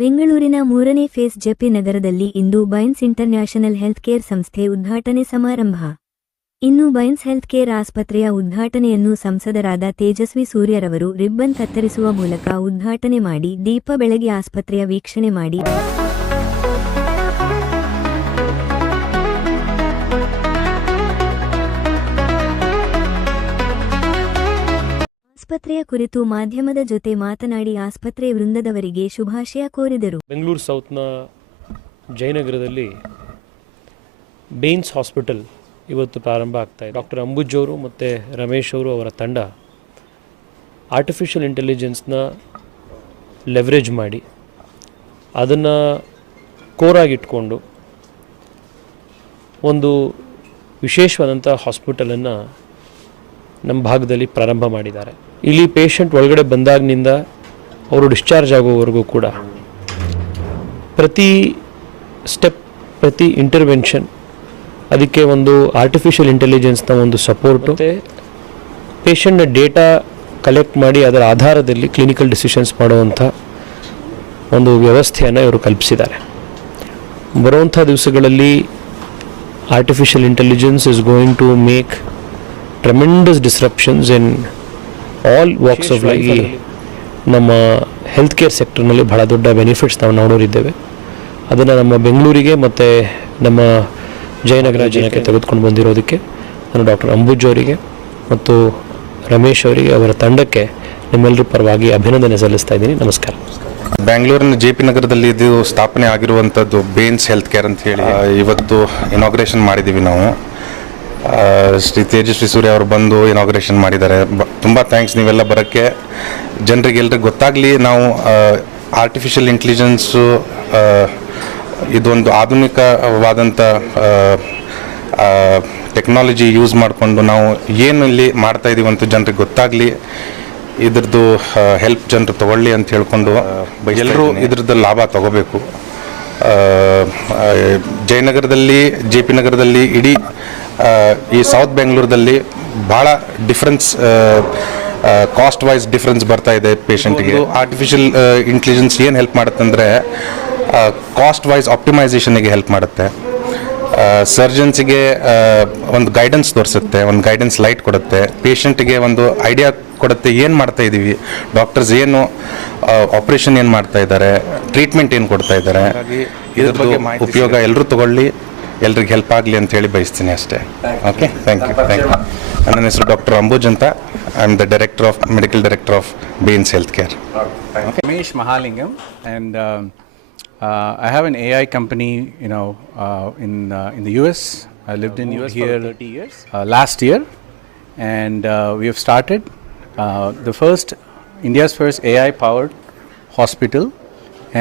ಬೆಂಗಳೂರಿನ 3ನೇ face JP ನಗರದಲ್ಲಿ ಇಂದು ಬೈನ್ಸ್ ಇಂಟರ್ನ್ಯಾಷನಲ್ ಹೆಲ್ತ್ ಕೇರ್ ಸಂಸ್ಥೆ ಉದ್ಘಾಟನೆ ಸಮಾರಂಭ. ಇನ್ನು ಬೈನ್ಸ್ ಹೆಲ್ತ್ ಕೇರ್ ಆಸ್ಪತ್ರೆಯ ಉದ್ಘಾಟನೆಯನ್ನು ಸಂಸದರಾದ ತೇಜಸ್ವಿ ಸೂರ್ಯರವರು ರಿಬ್ಬನ್ ಕತ್ತರಿಸುವ ಮೂಲಕ ಉದ್ಘಾಟನೆ ಮಾಡಿ ದೀಪ ಬೆಳಗಿ ಆಸ್ಪತ್ರೆಯ ವೀಕ್ಷಣೆ ಮಾಡಿ ಆಸ್ಪತ್ರೆಯ ಕುರಿತು ಮಾಧ್ಯಮದ ಜೊತೆ ಮಾತನಾಡಿ ಆಸ್ಪತ್ರೆ ವೃಂದದವರಿಗೆ ಶುಭಾಶಯ ಕೋರಿದರು. ಬೆಂಗಳೂರು ಸೌತ್ನ ಜಯನಗರದಲ್ಲಿ ಬೇನ್ಸ್ ಹಾಸ್ಪಿಟಲ್ ಇವತ್ತು ಪ್ರಾರಂಭ ಆಗ್ತಾ ಇದೆ. ಡಾಕ್ಟರ್ ಅಂಬುಜ್ ಅವರು ಮತ್ತು ರಮೇಶ್ ಅವರು ಅವರ ತಂಡ ಆರ್ಟಿಫಿಷಿಯಲ್ ಇಂಟೆಲಿಜೆನ್ಸ್ನ ಲೆವರೇಜ್ ಮಾಡಿ ಅದನ್ನು ಕೋರಾಗಿಟ್ಕೊಂಡು ಒಂದು ವಿಶೇಷವಾದಂಥ ಹಾಸ್ಪಿಟಲನ್ನು ನಮ್ಮ ಭಾಗದಲ್ಲಿ ಪ್ರಾರಂಭ ಮಾಡಿದ್ದಾರೆ. ಇಲ್ಲಿ ಪೇಷಂಟ್ ಒಳಗಡೆ ಬಂದಾಗಿನಿಂದ ಅವರು ಡಿಸ್ಚಾರ್ಜ್ ಆಗೋವರೆಗೂ ಕೂಡ ಪ್ರತಿ ಸ್ಟೆಪ್, ಪ್ರತಿ ಇಂಟರ್ವೆನ್ಷನ್ ಅದಕ್ಕೆ ಒಂದು ಆರ್ಟಿಫಿಷಿಯಲ್ ಇಂಟೆಲಿಜೆನ್ಸ್ನ ಒಂದು ಸಪೋರ್ಟು ಮತ್ತು ಪೇಷಂಟ್ನ ಡೇಟಾ ಕಲೆಕ್ಟ್ ಮಾಡಿ ಅದರ ಆಧಾರದಲ್ಲಿ ಕ್ಲಿನಿಕಲ್ ಡಿಸಿಷನ್ಸ್ ಮಾಡುವಂಥ ಒಂದು ವ್ಯವಸ್ಥೆಯನ್ನು ಇವರು ಕಲ್ಪಿಸಿದ್ದಾರೆ. ಬರುವಂಥ ದಿವಸಗಳಲ್ಲಿ artificial intelligence is going to make tremendous disruptions in all walks of life. ನಮ್ಮ ಹೆಲ್ತ್ ಕೇರ್ ಸೆಕ್ಟರ್ನಲ್ಲಿ ಬಹಳ ದೊಡ್ಡ ಬೆನಿಫಿಟ್ಸ್ ನಾವು ನೋಡೋರಿದ್ದೇವೆ. ಅದನ್ನು ನಮ್ಮ ಬೆಂಗಳೂರಿಗೆ ಮತ್ತು ನಮ್ಮ ಜಯನಗರ ಜನಕ್ಕೆ ತೆಗೆದುಕೊಂಡು ಬಂದಿರೋದಕ್ಕೆ ನಾನು ಡಾಕ್ಟರ್ ಅಂಬುಜ್ ಅವರಿಗೆ ಮತ್ತು ರಮೇಶ್ ಅವರಿಗೆ, ಅವರ ತಂಡಕ್ಕೆ ನಿಮ್ಮೆಲ್ಲರ ಪರವಾಗಿ ಅಭಿನಂದನೆ ಸಲ್ಲಿಸ್ತಾ ಇದ್ದೀನಿ. ನಮಸ್ಕಾರ. ಬೆಂಗಳೂರಿನ ಜೆಪಿ ನಗರದಲ್ಲಿ ಇದು ಸ್ಥಾಪನೆ ಆಗಿರುವಂಥದ್ದು ಬೇನ್ಸ್ ಹೆಲ್ತ್ ಕೇರ್ ಅಂತ ಹೇಳಿ ಇವತ್ತು ಇನಾಗ್ರೇಷನ್ ಮಾಡಿದ್ದೀವಿ ನಾವು. ಶ್ರೀ ತೇಜಸ್ವಿ ಸೂರ್ಯ ಅವರು ಬಂದು ಇನಾಗ್ರೇಷನ್ ಮಾಡಿದ್ದಾರೆ. ತುಂಬ ಥ್ಯಾಂಕ್ಸ್ ನೀವೆಲ್ಲ ಬರೋಕ್ಕೆ. ಜನರಿಗೆ ಎಲ್ರಿಗೆ ಗೊತ್ತಾಗಲಿ ನಾವು ಆರ್ಟಿಫಿಷಿಯಲ್ ಇಂಟೆಲಿಜೆನ್ಸು ಇದೊಂದು ಆಧುನಿಕವಾದಂಥ ಟೆಕ್ನಾಲಜಿ ಯೂಸ್ ಮಾಡಿಕೊಂಡು ನಾವು ಏನು ಇಲ್ಲಿ ಮಾಡ್ತಾಯಿದ್ದೀವಿ ಅಂತ ಜನರಿಗೆ ಗೊತ್ತಾಗಲಿ, ಇದ್ರದ್ದು ಹೆಲ್ಪ್ ಜನರು ತೊಗೊಳ್ಳಿ ಅಂತ ಹೇಳ್ಕೊಂಡು ಎಲ್ಲರೂ ಇದ್ರದ್ದು ಲಾಭ ತಗೋಬೇಕು. ಜಯನಗರದಲ್ಲಿ, ಜೆ ಪಿ ನಗರದಲ್ಲಿ, ಇಡೀ ಈ ಸೌತ್ ಬೆಂಗಳೂರಲ್ಲಿ ಭಾಳ ಡಿಫ್ರೆನ್ಸ್, ಕಾಸ್ಟ್ ವೈಸ್ ಡಿಫ್ರೆನ್ಸ್ ಬರ್ತಾ ಇದೆ ಪೇಷಂಟ್ಗೆ. ಆರ್ಟಿಫಿಷಿಯಲ್ ಇಂಟೆಲಿಜೆನ್ಸ್ ಏನು ಹೆಲ್ಪ್ ಮಾಡುತ್ತೆ ಅಂದರೆ ಕಾಸ್ಟ್ ವೈಸ್ ಆಪ್ಟಿಮೈಸೇಷನಿಗೆ ಹೆಲ್ಪ್ ಮಾಡುತ್ತೆ. ಸರ್ಜನ್ಸಿಗೆ ಒಂದು ಗೈಡೆನ್ಸ್ ತೋರಿಸುತ್ತೆ, ಒಂದು ಗೈಡೆನ್ಸ್ ಲೈಟ್ ಕೊಡುತ್ತೆ. ಪೇಷಂಟಿಗೆ ಒಂದು ಐಡಿಯಾ ಕೊಡುತ್ತೆ, ಏನು ಮಾಡ್ತಾ ಇದ್ದೀವಿ, ಡಾಕ್ಟರ್ಸ್ ಏನು ಆಪ್ರೇಷನ್ ಏನು ಮಾಡ್ತಾ ಇದ್ದಾರೆ, ಟ್ರೀಟ್ಮೆಂಟ್ ಏನು ಕೊಡ್ತಾ ಇದ್ದಾರೆ. ಇದ್ರ ಬಗ್ಗೆ ಉಪಯೋಗ ಎಲ್ಲರೂ ತಗೊಳ್ಳಿ, ಎಲ್ರಿಗೆ ಹೆಲ್ಪ್ ಆಗಲಿ ಅಂತ ಹೇಳಿ ಬಯಸ್ತೀನಿ ಅಷ್ಟೇ. Okay, thank you. ನನ್ನ ಹೆಸರು ಡಾಕ್ಟರ್ ಅಂಬುಜ್ ಅಂತ. I am the medical director of Baynes health care. Ramesh Mahalingam, and I have an AI company, in the US. I lived in US here for 30 years. Last year, and we have started India's first AI-powered hospital,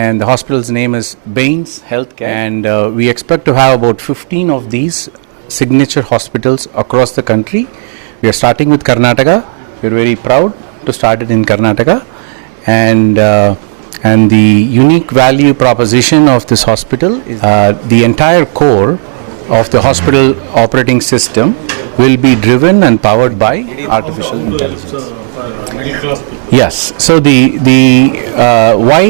and the hospital's name is Bains Healthcare. And we expect to have about 15 of these signature hospitals across the country. We are starting with Karnataka. We're very proud to start it in Karnataka, and the unique value proposition of this hospital is the entire core of the hospital operating system will be driven and powered by artificial intelligence. Yes. So the why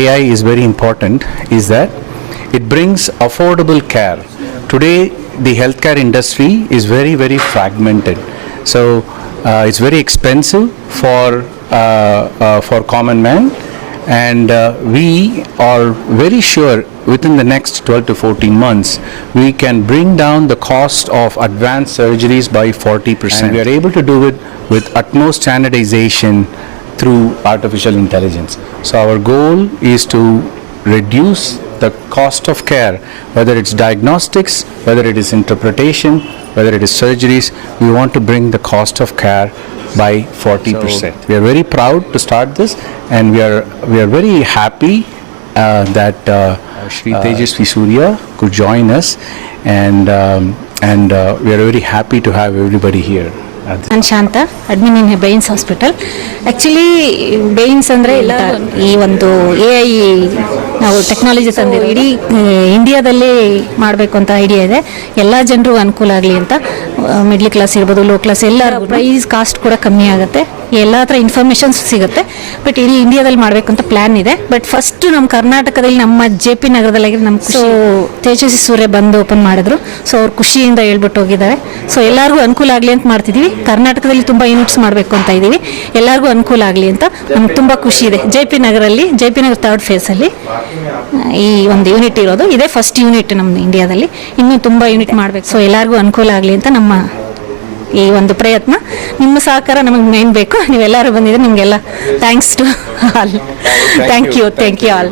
AI is very important is that it brings affordable care. Today the healthcare industry is very, very fragmented. So it's very expensive for common man. And we are very sure within the next 12 to 14 months, we can bring down the cost of advanced surgeries by 40%. And we are able to do it with utmost standardization through artificial intelligence. So our goal is to reduce the cost of care, whether it's diagnostics, whether it is interpretation, whether it is surgeries. We want to bring the cost of care by 40%. So we are very proud to start this, and we are very happy that Shri Tejasvi Surya could join us, and we are very happy to have everybody here. ನಾನು ಶಾಂತ, admin ಇನ್ beans hospital. Actually beans ಅಂದರೆ ಎಲ್ಲ ಈ ಒಂದು AI ನಾವು technology ತಂದಿರೋ ಇಡೀ ಇಂಡಿಯಾದಲ್ಲಿ ಮಾಡಬೇಕು ಅಂತ ಐಡಿಯಾ ಇದೆ. ಎಲ್ಲ ಜನರಿಗೂ ಅನುಕೂಲ ಆಗಲಿ ಅಂತ, ಮಿಡ್ಲ್ ಕ್ಲಾಸ್ ಇರ್ಬೋದು, ಲೋ ಕ್ಲಾಸ್, ಎಲ್ಲರೂ ಪ್ರೈಸ್ ಕಾಸ್ಟ್ ಕೂಡ ಕಮ್ಮಿ ಆಗುತ್ತೆ. ಎಲ್ಲ ಥರ ಇನ್ಫಾರ್ಮೇಷನ್ಸ್ ಸಿಗುತ್ತೆ. ಬಟ್ ಇಡೀ ಇಂಡಿಯಾದಲ್ಲಿ ಮಾಡಬೇಕು ಅಂತ ಪ್ಲ್ಯಾನ್ ಇದೆ. ಬಟ್ ಫಸ್ಟ್ ನಮ್ಮ ಕರ್ನಾಟಕದಲ್ಲಿ ನಮ್ಮ JP ನಗರದಲ್ಲಿ ನಮ್ಮ ಸೊ ತೇಜಸ್ವಿ ಸೂರ್ಯ ಬಂದು ಓಪನ್ ಮಾಡಿದ್ರು. ಸೊ ಅವ್ರು ಖುಷಿಯಿಂದ ಹೇಳ್ಬಿಟ್ಟು ಹೋಗಿದ್ದಾರೆ. ಸೊ ಎಲ್ಲರಿಗೂ ಅನುಕೂಲ ಆಗಲಿ ಅಂತ ಮಾಡ್ತಿದ್ದೀವಿ. ಕರ್ನಾಟಕದಲ್ಲಿ ತುಂಬ ಯೂನಿಟ್ಸ್ ಮಾಡಬೇಕು ಅಂತ ಇದ್ದೀವಿ. ಎಲ್ಲರಿಗೂ ಅನುಕೂಲ ಆಗಲಿ ಅಂತ ನಮ್ಗೆ ತುಂಬ ಖುಷಿ ಇದೆ. JP ನಗರಲ್ಲಿ JP ನಗರ 3rd ಫೇಸಲ್ಲಿ ಈ ಒಂದು ಯೂನಿಟ್ ಇರೋದು. ಇದೇ ಫಸ್ಟ್ ಯೂನಿಟ್ ನಮ್ಮದು ಇಂಡಿಯಾದಲ್ಲಿ. ಇನ್ನೂ ತುಂಬ ಯೂನಿಟ್ ಮಾಡಬೇಕು. ಸೊ ಎಲ್ಲರಿಗೂ ಅನುಕೂಲ ಆಗಲಿ ಅಂತ ನಮ್ಮ ಈ ಒಂದು ಪ್ರಯತ್ನ. ನಿಮ್ಮ ಸಹಕಾರ ನಮಗೆ ಮೇನ್ ಬೇಕು. ನೀವೆಲ್ಲರೂ ಬಂದಿದ್ರೆ ನಿಮಗೆಲ್ಲ thanks to all. Thank you all.